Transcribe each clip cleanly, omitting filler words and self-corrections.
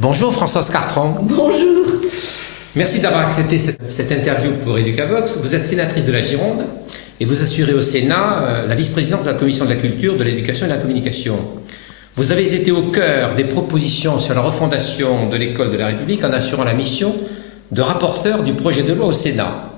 Bonjour Françoise Cartran. Bonjour. Merci d'avoir accepté cette interview pour Educavox. Vous êtes sénatrice de la Gironde et vous assurez au Sénat la vice-présidence de la Commission de la Culture, de l'Éducation et de la Communication. Vous avez été au cœur des propositions sur la refondation de l'école de la République en assurant la mission de rapporteur du projet de loi au Sénat.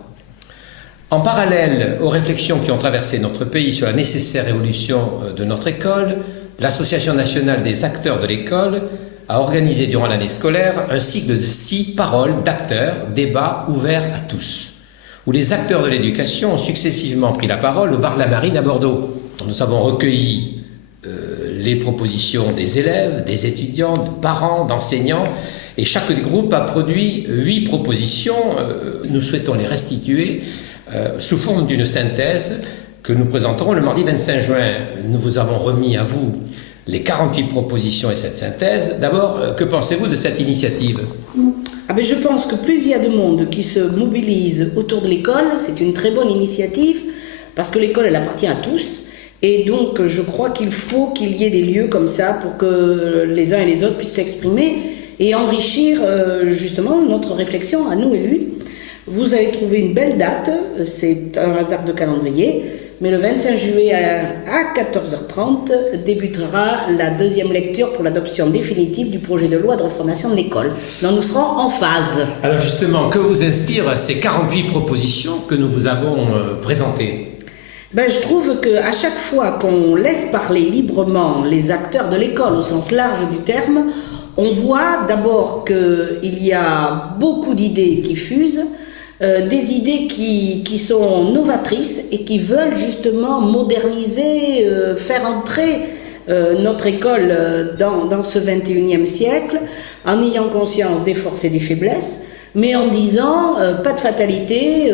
En parallèle aux réflexions qui ont traversé notre pays sur la nécessaire évolution de notre école, l'Association nationale des acteurs de l'école a organisé durant l'année scolaire un cycle de 6 paroles d'acteurs, débats ouverts à tous, où les acteurs de l'éducation ont successivement pris la parole au bar de la Marine à Bordeaux. Nous avons recueilli les propositions des élèves, des étudiants, de parents, d'enseignants, et chaque groupe a produit 8 propositions. Nous souhaitons les restituer sous forme d'une synthèse que nous présenterons le mardi 25 juin. Nous vous avons remis à vous les 48 propositions et cette synthèse. D'abord, que pensez-vous de cette initiative ? Je pense que plus il y a de monde qui se mobilise autour de l'école, c'est une très bonne initiative, parce que l'école, elle appartient à tous. Et donc, je crois qu'il faut qu'il y ait des lieux comme ça pour que les uns et les autres puissent s'exprimer et enrichir justement notre réflexion à nous élus. Vous avez trouvé une belle date, c'est un hasard de calendrier, mais le 25 juillet à 14h30 débutera la deuxième lecture pour l'adoption définitive du projet de loi de refondation de l'école. Donc nous serons en phase. Alors justement, que vous inspirent ces 48 propositions que nous vous avons présentées ? Je trouve qu'à chaque fois qu'on laisse parler librement les acteurs de l'école au sens large du terme, on voit d'abord qu'il y a beaucoup d'idées qui fusent, des idées qui sont novatrices et qui veulent justement moderniser, faire entrer notre école dans ce 21e siècle, en ayant conscience des forces et des faiblesses, mais en disant pas de fatalité,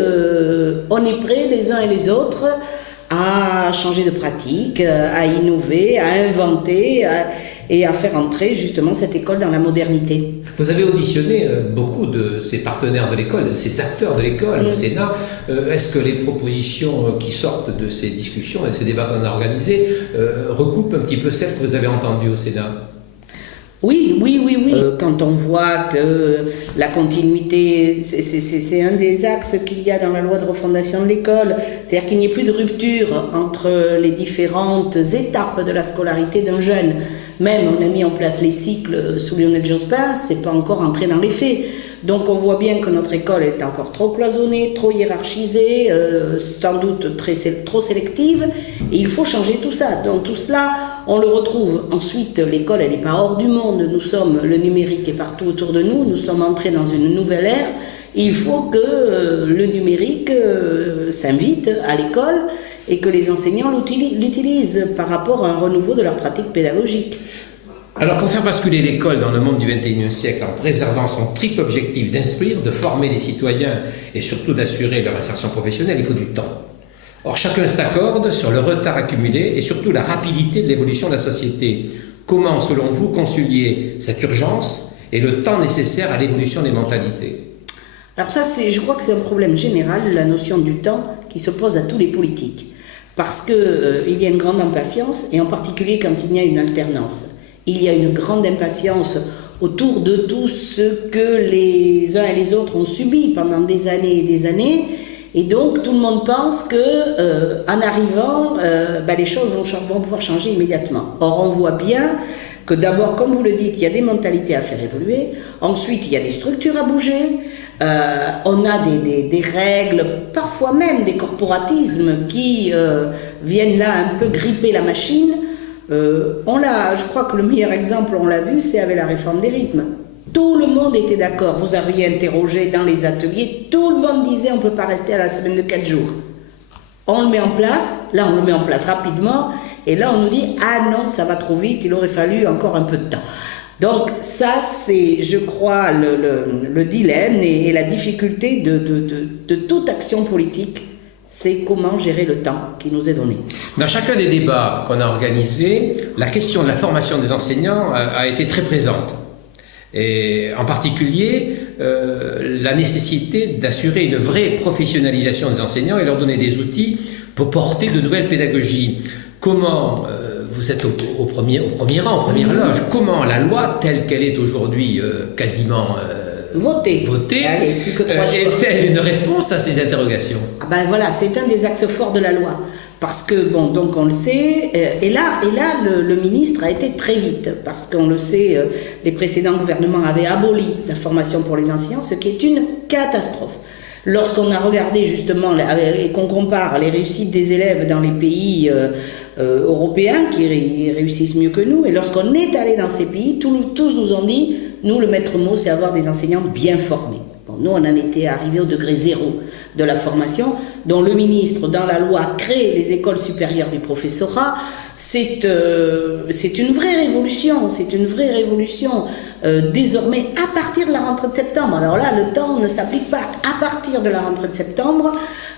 on est prêts les uns et les autres à changer de pratique, à innover, à inventer et à faire entrer justement cette école dans la modernité. Vous avez auditionné beaucoup de ces partenaires de l'école, de ces acteurs de l'école au Sénat. Est-ce que les propositions qui sortent de ces discussions et de ces débats qu'on a organisés recoupent un petit peu celles que vous avez entendues au Sénat ? Oui. Quand on voit que la continuité, c'est un des axes qu'il y a dans la loi de refondation de l'école, c'est-à-dire qu'il n'y ait plus de rupture entre les différentes étapes de la scolarité d'un jeune. Même on a mis en place les cycles sous Lionel Jospin, c'est pas encore entré dans les faits. Donc on voit bien que notre école est encore trop cloisonnée, trop hiérarchisée, sans doute trop sélective, et il faut changer tout ça. Donc tout cela, on le retrouve. Ensuite, l'école, elle n'est pas hors du monde. Le numérique est partout autour de nous, nous sommes entrés dans une nouvelle ère. Il faut que le numérique s'invite à l'école et que les enseignants l'utilisent par rapport à un renouveau de leur pratique pédagogique. Alors pour faire basculer l'école dans le monde du XXIe siècle en préservant son triple objectif d'instruire, de former les citoyens et surtout d'assurer leur insertion professionnelle, il faut du temps. Or chacun s'accorde sur le retard accumulé et surtout la rapidité de l'évolution de la société. Comment, selon vous, concilier cette urgence et le temps nécessaire à l'évolution des mentalités ? Alors ça, je crois que c'est un problème général, la notion du temps qui se pose à tous les politiques. Parce qu'il y a une grande impatience, et en particulier quand il y a une alternance. Il y a une grande impatience autour de tout ce que les uns et les autres ont subi pendant des années et des années. Et donc, tout le monde pense qu'en arrivant, les choses vont pouvoir changer immédiatement. Or, on voit bien que d'abord, comme vous le dites, il y a des mentalités à faire évoluer. Ensuite, il y a des structures à bouger. On a des règles, parfois même des corporatismes qui viennent là un peu gripper la machine. Je crois que le meilleur exemple, on l'a vu, c'est avec la réforme des rythmes. Tout le monde était d'accord. Vous aviez interrogé dans les ateliers, tout le monde disait on ne peut pas rester à la semaine de 4 jours. On le met en place, là on le met en place rapidement, et là on nous dit ah non, ça va trop vite, il aurait fallu encore un peu de temps. Donc ça c'est, je crois, le dilemme et la difficulté de toute action politique. C'est comment gérer le temps qui nous est donné. Dans chacun des débats qu'on a organisés, la question de la formation des enseignants a été très présente. Et en particulier, la nécessité d'assurer une vraie professionnalisation des enseignants et leur donner des outils pour porter de nouvelles pédagogies. Comment vous êtes au premier rang, aux premières loges. Comment la loi, telle qu'elle est aujourd'hui quasiment votée, Allez, plus que 3 jours. est-elle une réponse à ces interrogations? Ah ben voilà, c'est un des axes forts de la loi. Parce que, bon, donc on le sait, et là le ministre a été très vite, parce qu'on le sait, les précédents gouvernements avaient aboli la formation pour les enseignants, ce qui est une catastrophe. Lorsqu'on a regardé justement et qu'on compare les réussites des élèves dans les pays européens qui réussissent mieux que nous, et lorsqu'on est allé dans ces pays, tous nous ont dit, nous le maître mot c'est avoir des enseignants bien formés. Bon, nous on en était arrivé au degré 0 de la formation, dont le ministre dans la loi crée les écoles supérieures du professorat. C'est une vraie révolution, désormais à partir de la rentrée de septembre. Alors là, le temps ne s'applique pas. À partir de la rentrée de septembre,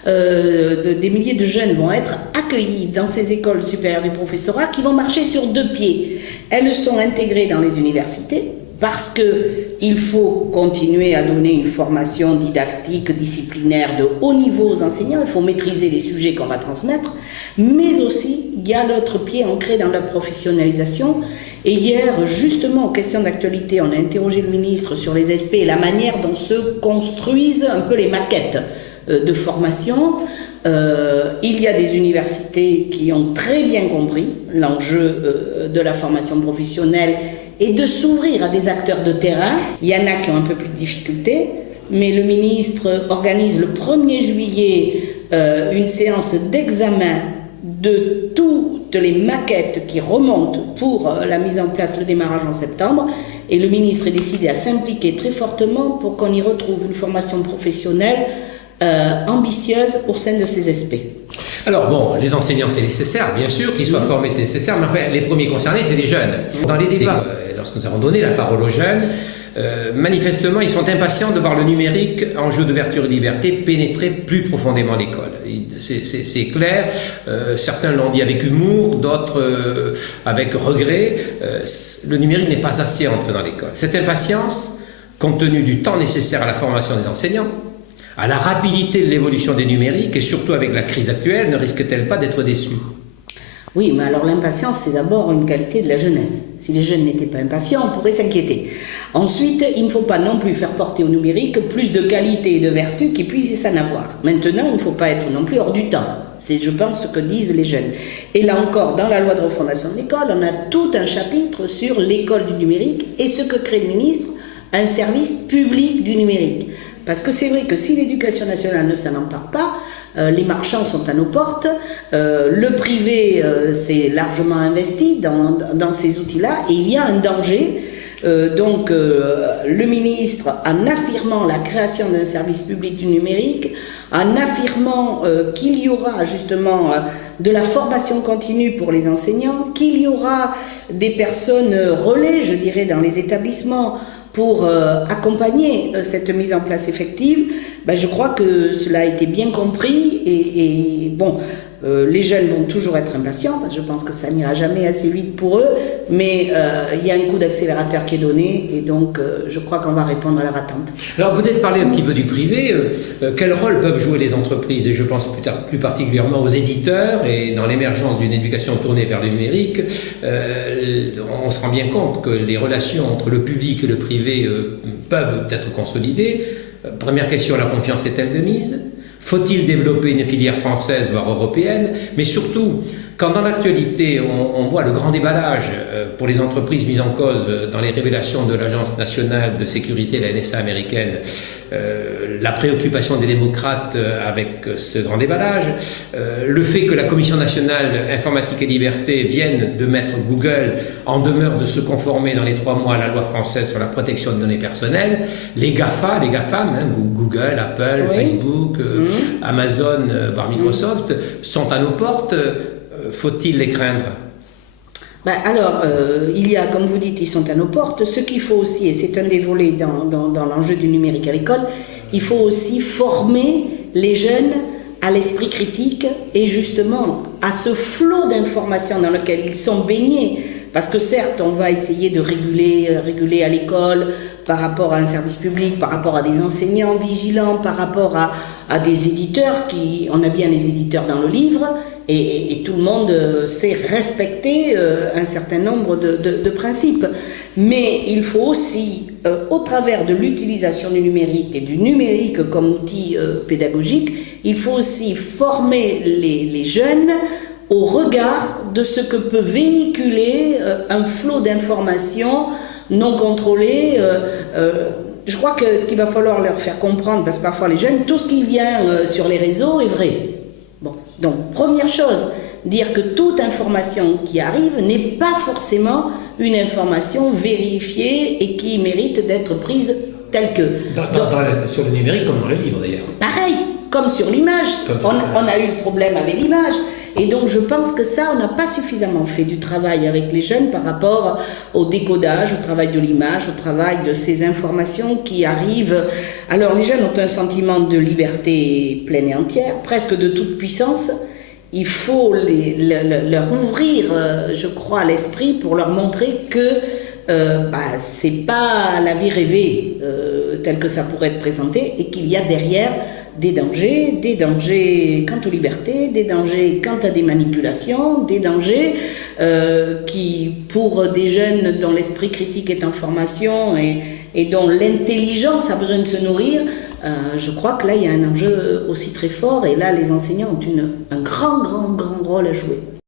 des milliers de jeunes vont être accueillis dans ces écoles supérieures du professorat qui vont marcher sur 2 pieds. Elles sont intégrées dans les universités, parce qu'il faut continuer à donner une formation didactique, disciplinaire de haut niveau aux enseignants, il faut maîtriser les sujets qu'on va transmettre, mais aussi il y a l'autre pied ancré dans la professionnalisation. Et hier, justement, aux questions d'actualité, on a interrogé le ministre sur les SP et la manière dont se construisent un peu les maquettes de formation. Il y a des universités qui ont très bien compris l'enjeu de la formation professionnelle et de s'ouvrir à des acteurs de terrain. Il y en a qui ont un peu plus de difficultés, mais le ministre organise le 1er juillet une séance d'examen de toutes les maquettes qui remontent pour la mise en place, le démarrage en septembre, et le ministre est décidé à s'impliquer très fortement pour qu'on y retrouve une formation professionnelle ambitieuse au sein de ces SP. Alors bon, les enseignants c'est nécessaire, bien sûr, qu'ils soient formés c'est nécessaire, mais enfin les premiers concernés c'est les jeunes. Dans les débats, lorsque nous avons donné la parole aux jeunes, manifestement ils sont impatients de voir le numérique, enjeu d'ouverture et de liberté, pénétrer plus profondément l'école. C'est clair, certains l'ont dit avec humour, d'autres avec regret, le numérique n'est pas assez entré dans l'école. Cette impatience, compte tenu du temps nécessaire à la formation des enseignants, à la rapidité de l'évolution des numériques et surtout avec la crise actuelle, ne risque-t-elle pas d'être déçue? Oui, mais alors l'impatience, c'est d'abord une qualité de la jeunesse. Si les jeunes n'étaient pas impatients, on pourrait s'inquiéter. Ensuite, il ne faut pas non plus faire porter au numérique plus de qualité et de vertu qu'il puisse en avoir. Maintenant, il ne faut pas être non plus hors du temps. C'est, je pense, ce que disent les jeunes. Et là encore, dans la loi de refondation de l'école, on a tout un chapitre sur l'école du numérique et ce que crée le ministre, un service public du numérique. Parce que c'est vrai que si l'éducation nationale ne s'en empare pas, les marchands sont à nos portes, le privé s'est largement investi dans ces outils-là, et il y a un danger. Donc le ministre, en affirmant la création d'un service public du numérique, en affirmant qu'il y aura justement de la formation continue pour les enseignants, qu'il y aura des personnes relais, je dirais, dans les établissements, pour accompagner cette mise en place effective, je crois que cela a été bien compris et bon, les jeunes vont toujours être impatients, parce que je pense que ça n'ira jamais assez vite pour eux, mais il y a un coup d'accélérateur qui est donné et donc je crois qu'on va répondre à leur attente. Alors vous venez de parler un petit peu du privé, quel rôle peuvent jouer les entreprises, et je pense plus particulièrement aux éditeurs, et dans l'émergence d'une éducation tournée vers le numérique, on se rend bien compte que les relations entre le public et le privé peuvent être consolidées. Première question, la confiance est-elle de mise? Faut-il développer une filière française, voire européenne? Mais surtout, quand dans l'actualité, on voit le grand déballage pour les entreprises mises en cause dans les révélations de l'Agence nationale de sécurité, la NSA américaine, la préoccupation des démocrates avec ce grand déballage, le fait que la Commission nationale informatique et liberté vienne de mettre Google en demeure de se conformer dans les 3 mois à la loi française sur la protection des données personnelles, les GAFA, les GAFAM, Google, Apple, oui. Facebook, Amazon, voire Microsoft, sont à nos portes. Faut-il les craindre? Il y a, comme vous dites, ils sont à nos portes. Ce qu'il faut aussi, et c'est un des volets dans l'enjeu du numérique à l'école, il faut aussi former les jeunes à l'esprit critique et justement à ce flot d'informations dans lequel ils sont baignés Parce que certes, on va essayer de réguler à l'école par rapport à un service public, par rapport à des enseignants vigilants, par rapport à des éditeurs on a bien les éditeurs dans le livre, et tout le monde sait respecter un certain nombre de principes. Mais il faut aussi, au travers de l'utilisation du numérique et du numérique comme outil pédagogique, il faut aussi former les jeunes au regard de ce que peut véhiculer un flot d'informations non contrôlées. Je crois que ce qu'il va falloir leur faire comprendre, parce que parfois les jeunes, tout ce qui vient sur les réseaux est vrai. Bon, donc première chose, dire que toute information qui arrive n'est pas forcément une information vérifiée et qui mérite d'être prise telle que. Sur le numérique comme dans le livre d'ailleurs. Pareil, comme sur l'image. On a eu le problème avec l'image. Et donc je pense que ça, on n'a pas suffisamment fait du travail avec les jeunes par rapport au décodage, au travail de l'image, au travail de ces informations qui arrivent. Alors les jeunes ont un sentiment de liberté pleine et entière, presque de toute puissance. Il faut leur ouvrir, je crois, l'esprit pour leur montrer que c'est pas la vie rêvée telle que ça pourrait être présenté, et qu'il y a derrière des dangers quant aux libertés, des dangers quant à des manipulations, des dangers qui, pour des jeunes dont l'esprit critique est en formation et dont l'intelligence a besoin de se nourrir, je crois que là il y a un enjeu aussi très fort, et là les enseignants ont un grand rôle à jouer.